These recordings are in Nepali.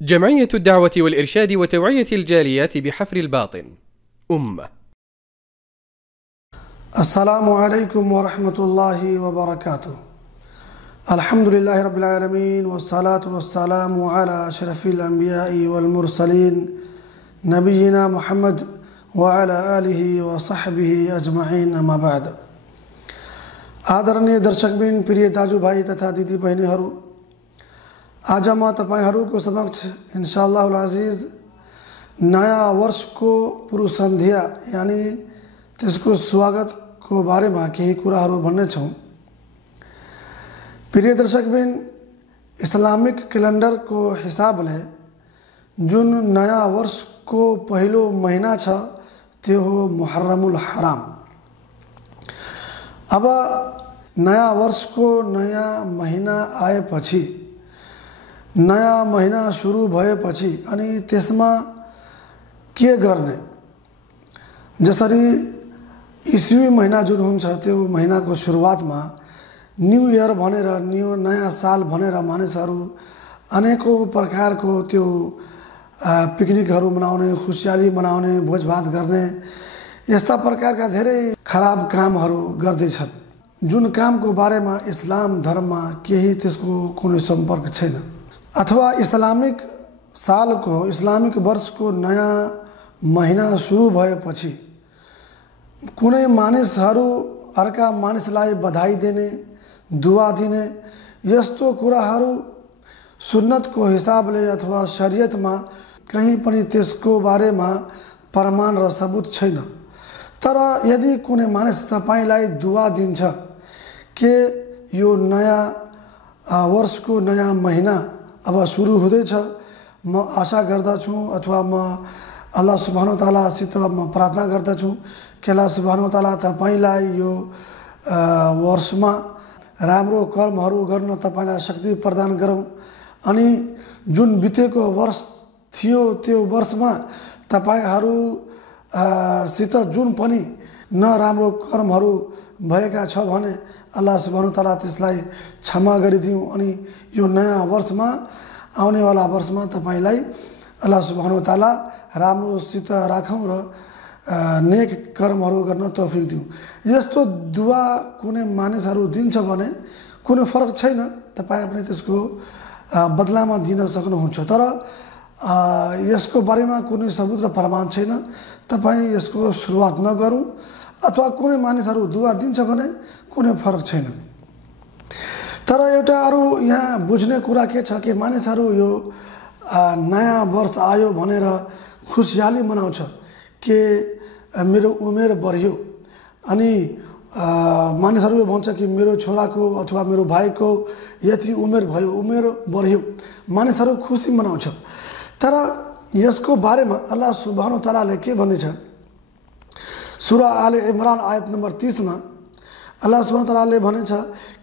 جمعية الدعوة والإرشاد وتوعية الجاليات بحفر الباطن أمة. السلام عليكم ورحمة الله وبركاته. الحمد لله رب العالمين والصلاة والسلام على أشرف الأنبياء والمرسلين نبينا محمد وعلى آله وصحبه أجمعين अमा बाद। आदरणीय दर्शकबिन, प्रिय दाजुभाइ तथा दिदी बहिनीहरू, आज म तपाईहरूको समक्ष इन्शाअल्लाहुल अजीज नयाँ वर्षको पूर्व सन्ध्या यानी त्यसको स्वागतको बारेमा केही कुराहरू भन्ने छौं। प्रिय दर्शकबिन, इस्लामिक क्यालेन्डरको हिसाबले जुन नयाँ वर्षको पहिलो महिना छ त्यो हो मुहर्रमुल हराम। अब नयाँ वर्षको नयाँ महिना आएपछि, नयाँ महिना सुरु भएपछि अनि त्यसमा के गर्ने, जसरी इस्वी महिना जुन हुन्छ त्यो महिनाको सुरुवातमा न्यू इयर भनेर, नयाँ साल भनेर मानिसहरू अनेकौं प्रकारको त्यो पिकनिकहरू मनाउने, खुसियाली मनाउने, भोजभात गर्ने, यस्ता प्रकारका धेरै खराब कामहरू गर्दैछन्, जुन कामको बारेमा इस्लाम धर्ममा केही त्यसको कुनै सम्पर्क छैन। अथवा इस्लामिक सालको, इस्लामिक वर्षको नयाँ महिना सुरु भएपछि कुनै मानिसहरू अर्का मानिसलाई बधाई दिने, दुआ दिने, यस्तो कुराहरू सुन्नतको हिसाबले अथवा शरीयतमा कहीं पनि त्यसको बारेमा प्रमाण र सबूत छैन। तर यदि कुनै मानिस तपाईलाई दुआ दिन्छ कि यो नयाँ वर्षको नयाँ महिना अब सुरु हुँदैछ, म आशा गर्दछु अथवा म अल्लाह सुब्हानहु व ताआलासित म प्रार्थना गर्दछु कि अल्लाह सुब्हानहु व ताआला तपाईलाई यो वर्षमा राम्रो कर्महरू गर्न तपाईलाई शक्ति प्रदान गरौँ। अनि जुन बितेको वर्ष थियो त्यो वर्षमा तपाईहरू सित जुन पनि नराम्रो कर्महरू भएका छ भने अल्लाह सुब्हानहु व ताआला त्यसलाई क्षमा गरिदिउँ। अनि यो नयाँ वर्षमा, आउनेवाला वर्षमा तपाईलाई अल्लाह सुब्हानहु व ताआला राम्रोसित राखौँ र नेक कर्महरू गर्न तौफिक दिउँ। यस्तो दुआ कुनै मानिसहरू दिन्छ भने कुनै फरक छैन, तपाईँ पनि त्यसको बदलामा दिन सक्नुहुन्छ। तर यसको बारेमा कुनै सबूत र प्रमाण छैन, तपाईँ यसको सुरुवात नगरौँ। अथवा कुनै मानिसहरू दुआ दिन्छ भने कुनै फरक छैन। तर एउटा अरू यहाँ बुझ्ने कुरा के छ कि मानिसहरू यो नयाँ वर्ष आयो भनेर खुसियाली मनाउँछ कि मेरो उमेर बढ्यो, अनि मानिसहरू यो भन्छ कि मेरो छोराको अथवा मेरो भाइको यति उमेर भयो, उमेर बढ्यो, मानिसहरू खुसी मनाउँछ। तर यसको बारेमा अल्लाह सुब्हानहु व ताआलाले के भन्दैछ, सूरा आले इमरान आयत नम्बर 30 मा अल्लाह सुब्हानहु व ताआलाले भनेछ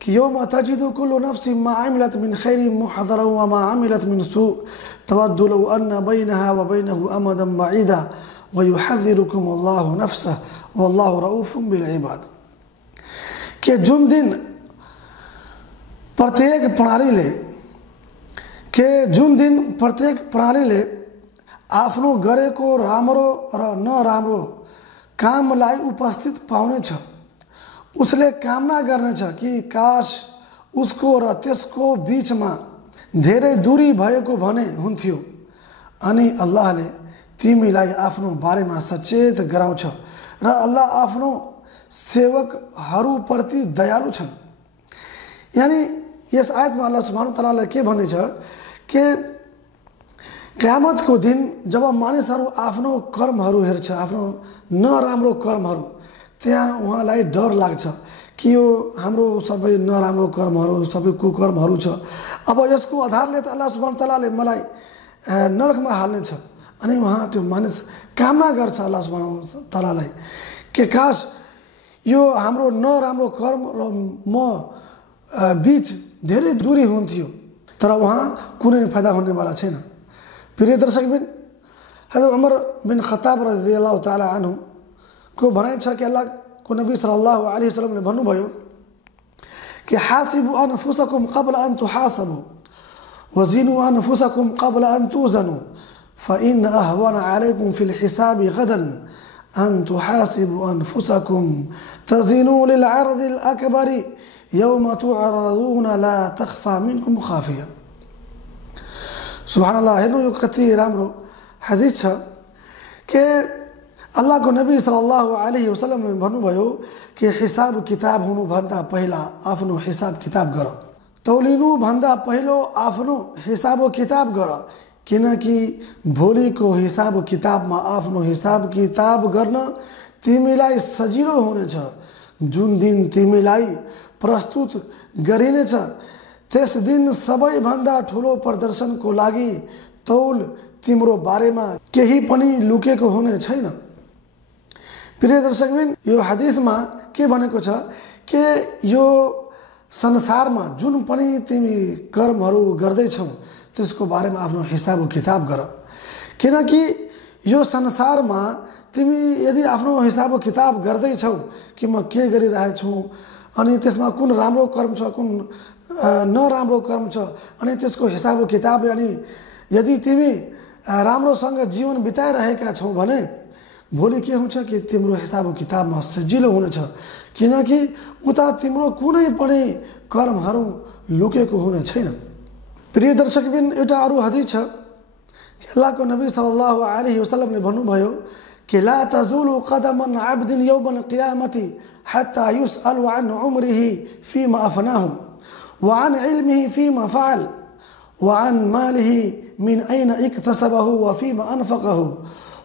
कि यौम तजिदु कुल्लु नफ्सिन मा अमिलत मिन खैरिन मुहदरन व मा अमिलत मिन सू तवद्दु लौ अन्न बैनहा व बैनहु अमदन बईदा व युहज़िरुकुमुल्लाहु नफ्सह वल्लाहु रऊफुम बिल इबाद। के जुन दिन प्रत्येक प्रणालीले आफ्नो गरेको राम्रो र नराम्रो कामलाई उपस्थित पाउनेछ, उसले कामना गर्नेछ कि काश उसको र त्यसको बीचमा धेरै दूरी भएको भने हुन्थ्यो। अनि अल्लाहले तिमीलाई आफ्नो बारेमा सचेत गराउँछ र अल्लाह आफ्नो सेवकहरूप्रति दयालु छन्। यानी यस आयतमा अल्लाह सुब्हानहु व ताआलाले के भन्दैछ कि क़यामतको दिन जब मानिसहरू आफ्नो कर्महरू हेर्छ, आफ्नो नराम्रो कर्महरू, त्यहाँ उहाँलाई डर लाग्छ कि यो हाम्रो सबै नराम्रो कर्महरू, सबै कुकर्महरू छ। अब यसको आधारले त अल्लाह सुब्हानहु व ताआलाले मलाई नरकमा हाल्नेछ। अनि उहाँ त्यो मानिस कामना गर्छ अल्लाह सुब्हानहु व ताआलालाई कि काश यो हाम्रो नराम्रो कर्म र म बीच धेरै दूरी हुन्थ्यो। तर वहाँ कुनै फाइदा हुनेवाला छैन। प्रिय दर्शकबिन, हजरत उमर बिन खत्ताब रदियल्लाहु ताआला अन्हु को भनाइ छ कि अल्लाहको नबी सल्लल्लाहु अलैहि वसल्लमले भन्नुभयो कि हासिबु अनफुसकुम क़ब्ल अन तुहासबु वज़िनु अनफुसकुम क़ब्ल अन तुज़नु फ़इन अहवन अलैकुम फ़िल हिसाबि गदन अन तुहासिबु अनफुसकुम तज़िनु लिल अर्दिल अकबरि यौम तुअरदून ला तख़फ़ा मिनकुम ख़ाफ़िया। सुब्हानअल्लाह। हेर्नु यो कति राम्रो हदीस छ कि अल्लाहको नबी सल्लल्लाहु अलैहि वसल्लमले भन्नुभयो कि हिसाब किताब हुनुभन्दा पहिला आफ्नो हिसाब किताब गर, तौलिनु भन्दा पहिलो आफ्नो हिसाब किताब गर, किनकि भोलिको हिसाब किताबमा आफ्नो हिसाब किताब गर्न तिमीलाई सजिलो हुनेछ। जुन दिन तिमीलाई प्रस्तुत गरिनेछ त्यस दिन सबैभन्दा ठुलो प्रदर्शनको लागि तौल तिम्रो बारेमा केही पनि लुकेको हुने छैन। प्रिय दर्शकबिन, यो हदिसमा के भनेको छ कि यो संसारमा जुन पनि तिमी कर्महरू गर्दैछौ त्यसको बारेमा आफ्नो हिसाब किताब गर, किनकि यो संसारमा तिमी यदि आफ्नो हिसाब किताब गर्दैछौ कि म के गरिरहेछु अनि त्यसमा कुन राम्रो कर्म छ कुन नराम्रो कर्म छ अनि त्यसको हिसाब किताब अनि यदि तिमी राम्रोसँग जीवन बिताइरहेका छौ भने भोलि के हुन्छ कि तिम्रो हिसाब किताबमा सजिलो हुनेछ, किनकि उता तिम्रो कुनै पनि कर्महरू लुकेको हुने छैन। प्रिय दर्शकबिन, एउटा अरू हदिस छ कि अल्लाहको नबी सल्लल्लाहु अलैहि वसल्लमले भन्नुभयो कि ला तजुलु कदमन अब्दिन यौमल क़ियामति हत्ता युसअल अन उम्रिही फीमा अफनाहु व अन इल्मिही फीमा फ़अल व अन मालिही मिन ऐन इक्तसबहु व फीमा अनफ़क़हु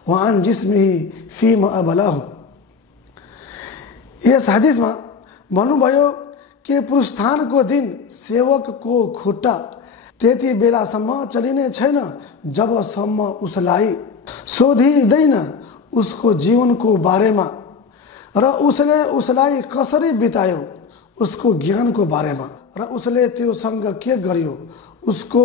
व अन जिस्मिही फीमा अबलाहु। यस हदिसमा भन्नुभयो कि पुरुषार्थको दिन सेवकको खुट्टा त्यति बेलासम्म चलिने छैन जबसम्म उसलाई सोधिँदैन उसको जीवनको बारेमा र उसले उसलाई कसरी बितायो, उसको ज्ञानको बारेमा र उसले त्योसँग के गर्यो, उसको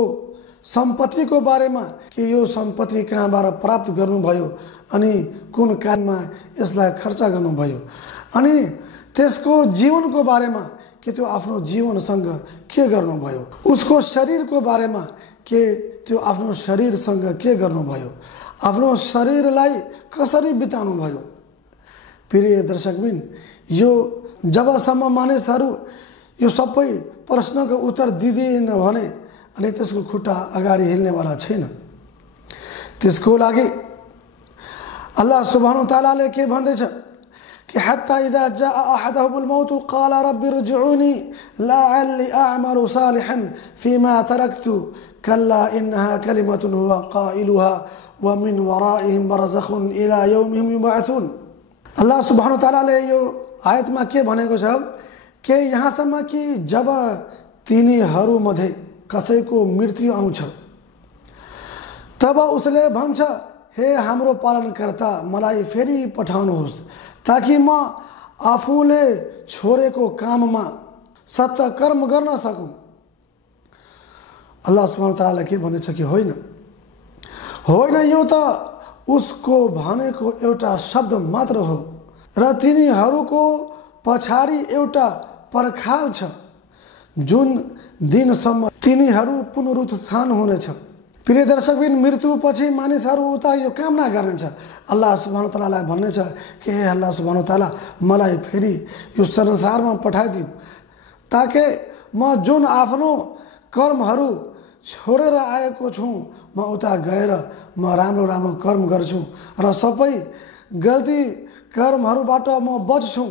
सम्पत्तिको बारेमा कि यो सम्पत्ति कहाँबाट प्राप्त गर्नुभयो अनि कुन काममा यसलाई खर्च गर्नुभयो, अनि त्यसको जीवनको बारेमा कि त्यो आफ्नो जीवनसँग के गर्नुभयो, उसको शरीरको बारेमा कि त्यो आफ्नो शरीरसँग के गर्नुभयो, आफ्नो शरीरलाई कसरी बिताउनु भयो। प्रिय दर्शकबिन, यो जबसम्म मानिसहरू यो सबै प्रश्नको उत्तर दिँदैन भने अनि त्यसको खुट्टा अगाडि हिँड्नेवाला छैन। त्यसको लागि अल्लाह सुब्हानहु तआलाले के भन्दैछ कि हत्ता इदा जाअ अहदहुल मौत क़ाल रब्बि इरजिउनी लअल्ली अअमलु सालिहन फीमा तरक्तु कल्ला इन्नहा कलिमतुन हुवा क़ाइलुहा व मिन वराइहिम बरज़खुन इला यौमिहिम युबअथुन। अल्लाह सुब्हानहु तआलाले यो आयतमा के भनेको छ कि यहाँसम्म कि जब तिनीहरूमध्ये कसैको मृत्यु आउँछ तब उसले भन्छ, हे हाम्रो पालनकर्ता मलाई फेरि पठाउनुहोस् ताकि म आफूले छोडेको काममा सत्कर्म गर्न सकूँ। अल्लाह सुब्हानहु तआलाले के भन्दैछ कि होइन, यो त उसको भनेको एउटा शब्द मात्र हो र तिनीहरूको पछाडि एउटा पर्खाल छ जुन दिनसम्म तिनीहरू पुनरुत्थान हुनेछ। प्रिय दर्शकबिन, मृत्युपछि मानिसहरू उता यो कामना गर्नेछ, अल्लाह सुब्हानहु तआलालाई भन्नेछ कि हे अल्लाह सुब्हानहु तआला मलाई फेरि यो संसारमा पठाइदिऊ ताकि म जुन आफ्नो कर्महरू छोडेर आएको छु म उता गएर म राम्रो राम्रो कर्म गर्छु र सबै गल्ती कर्महरूबाट म बच्छु।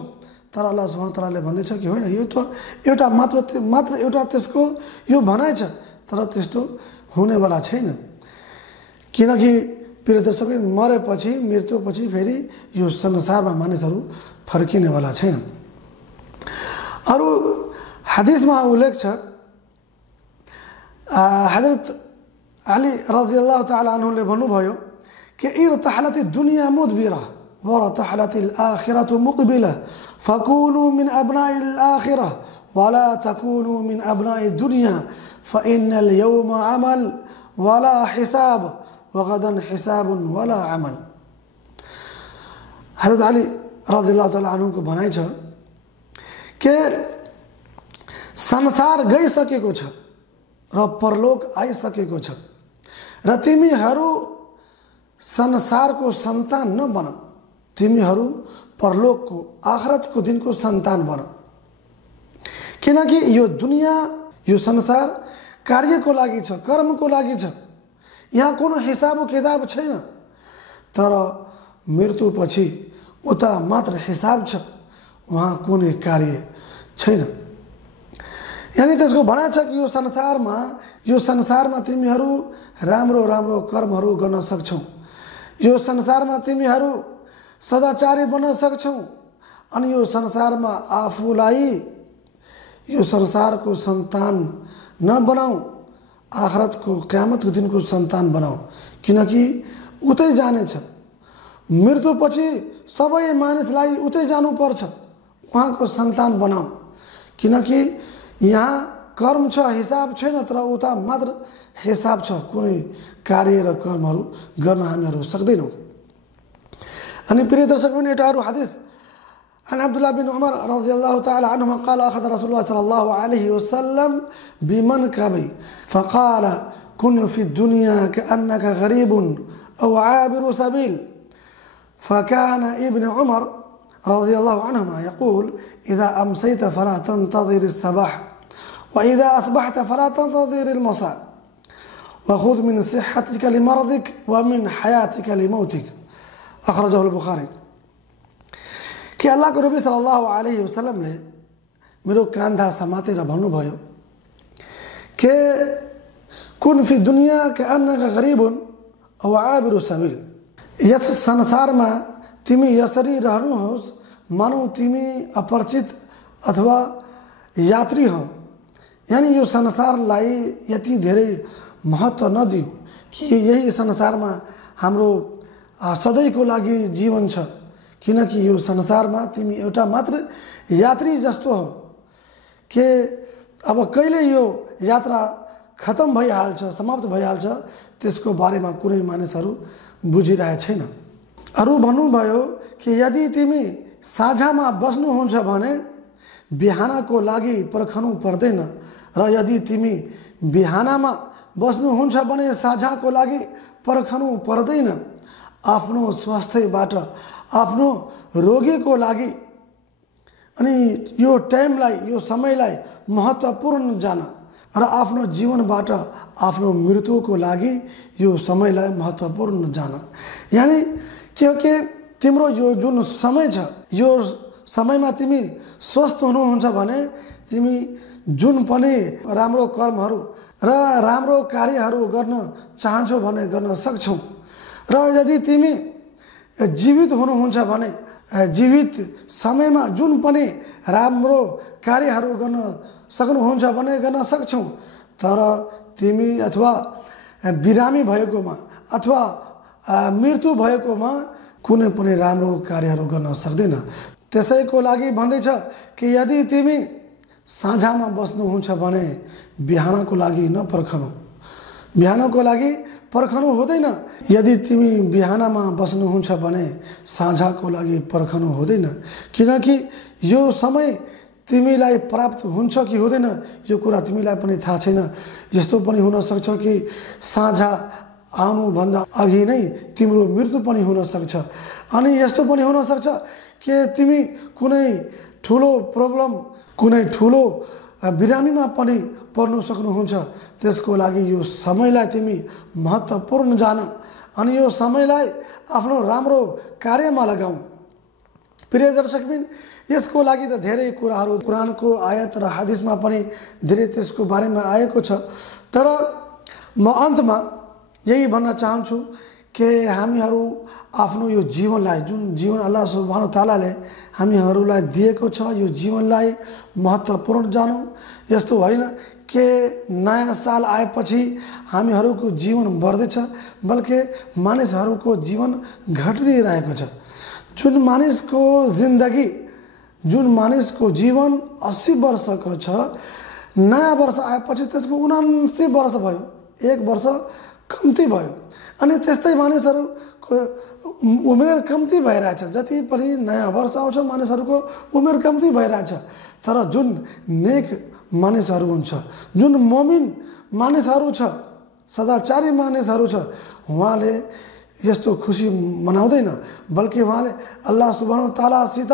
तर अल्लाह सुब्हानहु तआलाले भन्दैछ कि होइन, यो त एउटा मात्र एउटा त्यसको यो भनाइ छ तर त्यस्तो हुनेवाला छैन, किनकि प्रिय दर्शक मरेपछि मृत्युपछि फेरि यो संसारमा मानिसहरू फर्किनेवाला छैन। अरू हदिसमा उल्लेख छ हजरत अली रज़ियल्लाहु तआला अन्हुले भन्नुभयो कि इरतहलत दुनिया मुदबिरा वरतहलत आखिरतु मुक़बिला फकुनु मिन अबनाइल आखिरा वला तकुनु मिन अबनाइ दुनिया फ़इन्नल यौमा अमल वला हिसाब वगदन हिसाबुन वला अमल। हजरत अली रज़ियल्लाहु तआला अन्हुको भनाइ छ कि संसार गइसकेको छ र परलोक आइसकेको छ र तिमीहरू संसारको सन्तान नबन, तिमीहरू परलोकको आखिरतको दिनको सन्तान बन। किनकि यो दुनिया, यो संसार कार्यको लागि छ, कर्मको लागि छ। यहाँ कुनै हिसाब किताब छैन, तर मृत्युपछि उता मात्र हिसाब छ, वहाँ कुनै कार्य छैन। यानी त्यसको भनाइ छ कि यो संसारमा तिमीहरू राम्रो राम्रो कर्महरू गर्न सक्छौ, यो संसारमा तिमीहरू सदाचारी बन्न सक्छौ, अनि यो संसारमा आफूलाई यो संसारको सन्तान नबनाऊ, आखिरतको क़यामतको दिनको सन्तान बनाऊ। किनकि उतै जानेछ, मृत्युपछि सबै मानिसलाई उतै जानुपर्छ, उहाँको सन्तान बनाऊ। किनकि यहाँ कर्म छ, हिसाब छैन, तर उता मात्र हिसाब छ। कुनै कार्य र कर्महरू गर्न हामीहरू सक्दैनौँ। अनि प्रिय दर्शक पनि एउटा अरू हदिस عن عبد الله بن عمر رضي الله تعالى عنهما قال أخذ رسول الله صلى الله عليه وسلم بمنكبي فقال كن في الدنيا كأنك غريب أو عابر سبيل. فكان ابن عمر رضي الله عنهما يقول إذا أمسيت فلا تنتظر الصباح وإذا أصبحت فلا تنتظر المساء وخذ من صحتك لمرضك ومن حياتك لموتك. أخرجه البخاري. कि अल्लाहको नबी सल्लल्लाहु अलैहि वसल्लमले मेरो कान्धा समातेर भन्नुभयो कि कुन फी दुनिया के अन्नका गरीबुन औ आबिरु सबिल। यस संसारमा तिमी यसरी रहनुहोस् मानौ तिमी अपरिचित अथवा यात्री हौ। यानी यो संसारलाई यति धेरै महत्त्व नदिऊ कि यही संसारमा हाम्रो सधैँको लागि जीवन छ। किनकि यो संसारमा तिमी एउटा मात्र यात्री जस्तो हो कि अब कहिले यो यात्रा खत्म भइहाल्छ, समाप्त भइहाल्छ, त्यसको बारेमा कुनै मानिसहरू बुझिरहेको छैन। अरू भन्नुभयो कि यदि तिमी साझामा बस्नुहुन्छ भने बिहानको लागि पर्खनु पर्दैन, र यदि तिमी बिहानमा बस्नुहुन्छ भने साझाको लागि पर्खनु पर्दैन। आफ्नो स्वास्थ्यबाट, आफ्नो रोगीको लागि अनि यो टाइमलाई, यो समयलाई महत्त्वपूर्ण जान, र आफ्नो जीवनबाट आफ्नो मृत्युको लागि यो समयलाई महत्त्वपूर्ण जान। यानी क्योंकि तिम्रो यो जुन समय छ, यो समयमा तिमी स्वस्थ हुनुहुन्छ भने तिमी जुन पनि राम्रो कर्महरू र राम्रो कार्यहरू गर्न चाहन्छौ भने गर्न सक्छौ। र यदि तिमी जीवित हुनुहुन्छ भने जीवित समयमा जुन पनि राम्रो कार्यहरू गर्न सक्नुहुन्छ भने गर्न सक्छौ। तर तिमी अथवा बिरामी भएकोमा अथवा मृत्यु भएकोमा कुनै पनि राम्रो कार्यहरू गर्न सक्दैन। त्यसैको लागि भन्दैछ कि यदि तिमी साँझामा बस्नुहुन्छ भने बिहानको लागि नपर्खनु, बिहानको लागि पर्खनु हुँदैन। यदि तिमी बिहानमा बस्नुहुन्छ भने साँझाको लागि पर्खनु हुँदैन। किनकि यो समय तिमीलाई प्राप्त हुन्छ कि हुँदैन यो कुरा तिमीलाई पनि थाहा छैन। यस्तो पनि हुन सक्छ कि साँझा आउनुभन्दा अघि नै तिम्रो मृत्यु पनि हुन सक्छ। अनि यस्तो पनि हुन सक्छ कि तिमी कुनै ठुलो प्रब्लम, कुनै ठुलो बिरामीमा पनि पर्नु सक्नुहुन्छ। त्यसको लागि यो समयलाई तिमी महत्त्वपूर्ण जान अनि यो समयलाई आफ्नो राम्रो कार्यमा लगाऊ। प्रिय दर्शकबिन, यसको लागि त धेरै कुराहरू कुरानको आयत र हदिसमा पनि धेरै त्यसको बारेमा आएको छ। तर म अन्तमा यही भन्न चाहन्छु कि हामीहरू आफ्नो यो जीवनलाई, जुन जीवन अल्लाह सुब्हानो तालाले हामीहरूलाई दिएको छ, यो जीवनलाई महत्त्वपूर्ण जानौँ। यस्तो होइन कि नयाँ साल आएपछि हामीहरूको जीवन बढ्दैछ, बल्कि मानिसहरूको जीवन घटिरहेको छ। जुन मानिसको जिन्दगी, जुन मानिसको जीवन 80 वर्षको छ, नयाँ वर्ष आएपछि त्यसको 79 वर्ष भयो, 1 वर्ष कम्ती भयो। अनि त्यस्तै मानिसहरूको उमेर कम्ती भइरहेछ। जति पनि नयाँ वर्ष आउँछ मानिसहरूको उमेर कम्ती भइरहेछ। तर जुन नेक मानिसहरू हुन्छ, जुन मोमिन मानिसहरू छ, सदाचारी मानिसहरू छ, उहाँले यस्तो खुसी मनाउँदैन, बल्कि उहाँले अल्लाह सुब्हानहु तआलासित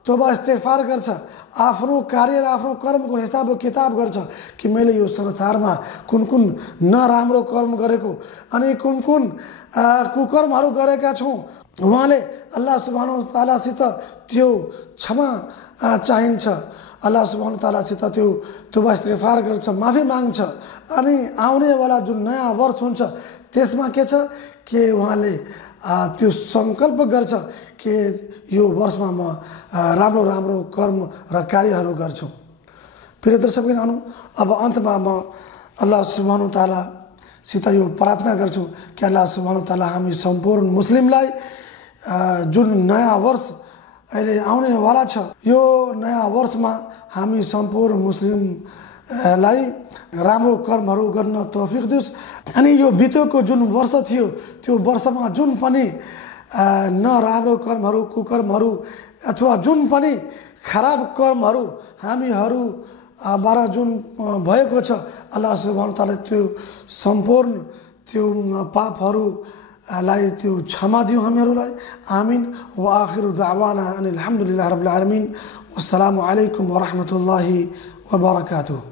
तौबा इस्तिगफार गर्छ, आफ्नो कार्य र आफ्नो कर्मको हिसाब किताब गर्छ कि मैले यो संसारमा कुन कुन नराम्रो कर्म गरेको अनि कुन कुन कुकर्महरू गरेका छौँ। उहाँले अल्लाह सुब्हानहु तआलासित त्यो क्षमा चाहिन्छ, अल्लाह सुब्हानहु तआलासित त्यो तौबा इस्तिगफार गर्छ, माफी माग्छ। अनि आउनेवाला जुन नयाँ वर्ष हुन्छ त्यसमा के छ कि उहाँले त्यो सङ्कल्प गर्छ कि यो वर्षमा म राम्रो राम्रो कर्म र कार्यहरू गर्छु। प्रिय दर्शकबिनहरू, अब अन्तमा म अल्लाह सुब्हानहु तआलासित यो प्रार्थना गर्छु कि अल्लाह सुब्हानहु तआला हामी सम्पूर्ण मुस्लिमलाई जुन नयाँ वर्ष अहिले आउनेवाला छ, यो नयाँ वर्षमा हामी सम्पूर्ण मुस्लिमलाई राम्रो कर्महरू गर्न तौफिक दियोस्। अनि यो बितेको जुन वर्ष थियो त्यो वर्षमा जुन पनि नराम्रो कर्महरू, कुकर्महरू अथवा जुन पनि खराब कर्महरू हामीहरूबाट जुन भएको छ, अल्लाह सुब्हानहु तआला त्यो सम्पूर्ण त्यो पापहरूलाई त्यो क्षमा दियो हामीहरूलाई। आमिन। व आखिरु दावाना अनिल हम्दुलिल्लाहि रब्बिल आलमिन। वस्सलामु अलैकुम व रहमतुल्लाहि व बरकातुहू।